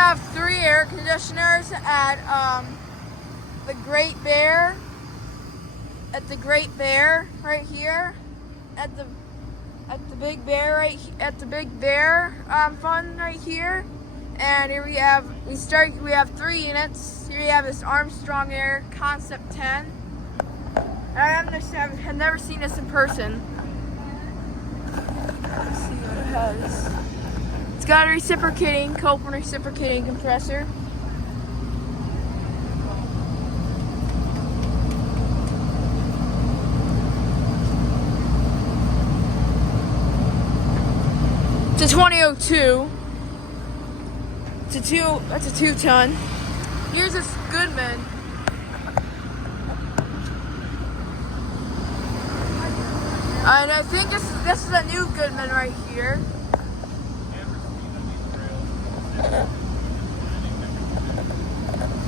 have 3 air conditioners at the Great Bear. At the Great Bear right here. At the Big Bear fun right here. And here we have 3 units. Here we have this Armstrong Air Concept 10. I've never seen this in person. Let's see what it has. It's got a Copeland reciprocating compressor. It's a 2002. That's a 2-ton. Here's this Goodman. And I think this is a new Goodman right here. I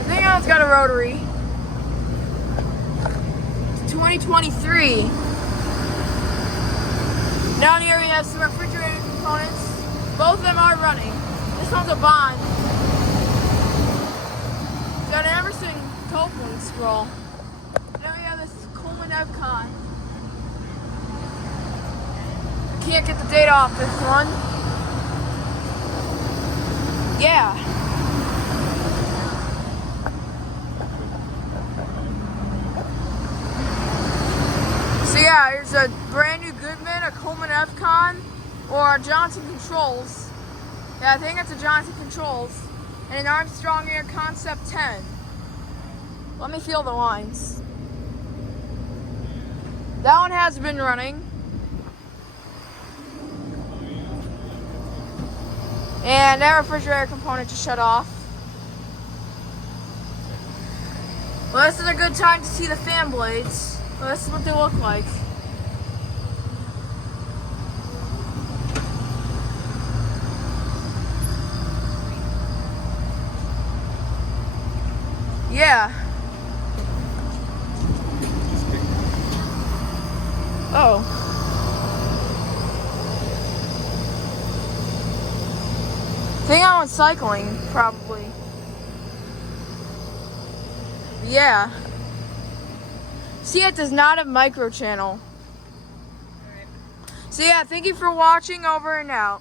think that one's got a rotary. It's 2023. Down here we have some refrigerator components. Both of them are running. This one's a Bond. It's got an Emerson Copeland scroll. Then we have this Coleman Evcon. Can't get the data off this one. Yeah. So yeah, here's a brand new Goodman, a Coleman Evcon, or a Johnson Controls. Yeah, I think it's a Johnson Controls. And an Armstrong Air Concept 10. Let me feel the lines. That one has been running. And that refrigerator component just shut off. Well, this is a good time to see the fan blades. Well, this is what they look like. Yeah. Oh. I think I went cycling, probably. Yeah. See, it does not have micro channel. So yeah, thank you for watching. Over and out.